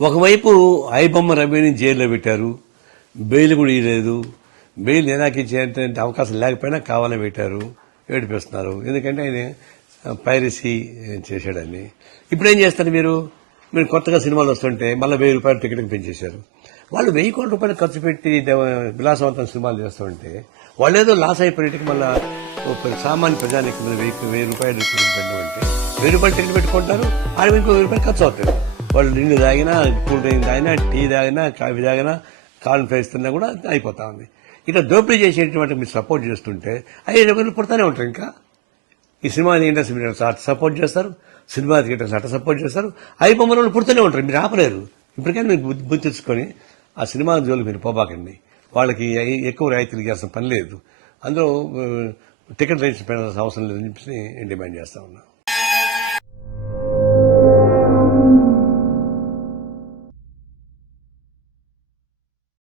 ఒకవైపు ఐబొమ్మ రవిని జైల్లో పెట్టారు బెయిల్ కూడా ఇవ్వలేదు బెయిల్ నిరాకించేటువంటి అవకాశం లేకపోయినా కావాలని పెట్టారు. ఏడిపిస్తున్నారు. ఎందుకంటే ఆయన పైరసీ చేశాడని. ఇప్పుడు ఏం చేస్తారు మీరు? మీరు కొత్తగా సినిమాలు వస్తుంటే మళ్ళీ వెయ్యి రూపాయలు టికెట్కి పెంచేశారు. వాళ్ళు వెయ్యి కోట్ల రూపాయలు ఖర్చు పెట్టి విలాసవంతం సినిమాలు చేస్తుంటే వాళ్ళు ఏదో లాస్ అయిపోయేటికి మళ్ళీ ఒక సామాన్య ప్రజానికి వెయ్యి వెయ్యి రూపాయలు టికెట్ పెట్టడం అంటే వెయ్యి రూపాయలు టికెట్ పెట్టుకుంటారు. ఆడ ఇంకో వెయ్యి రూపాయలు ఖర్చు అవుతాయి. వాళ్ళు నిండు తాగినా కూల్ డ్రింక్ తాగినా టీ తాగినా కాఫీ తాగినా కార్న్ ఫ్రైస్ తిన్నా కూడా అయిపోతా ఉంది. ఇట్లా దోపిడీ చేసేటువంటి మీరు సపోర్ట్ చేస్తుంటే అయ్యే రోజులు పుడతానే ఉంటారు ఇంకా. ఈ సినిమా ఇండస్ట్రీ మీరు అట్లా సపోర్ట్ చేస్తారు సినిమా థియేటర్స్ అట్ట సపోర్ట్ చేస్తారు. అవి బొమ్మల వాళ్ళు పుడుతూనే ఉంటారు మీరు ఆపలేరు. ఇప్పటికైనా మీరు బుద్ధి బుద్ధి తెచ్చుకొని ఆ సినిమా జోలు మీరు పోబాకండి. వాళ్ళకి ఎక్కువ రాయితీలు ఇవ్వాల్సిన పని లేదు. అందులో టికెట్ రేట్స్ పెడాల్సిన అవసరం లేదని చెప్పి నేను డిమాండ్ చేస్తా ఉన్నాను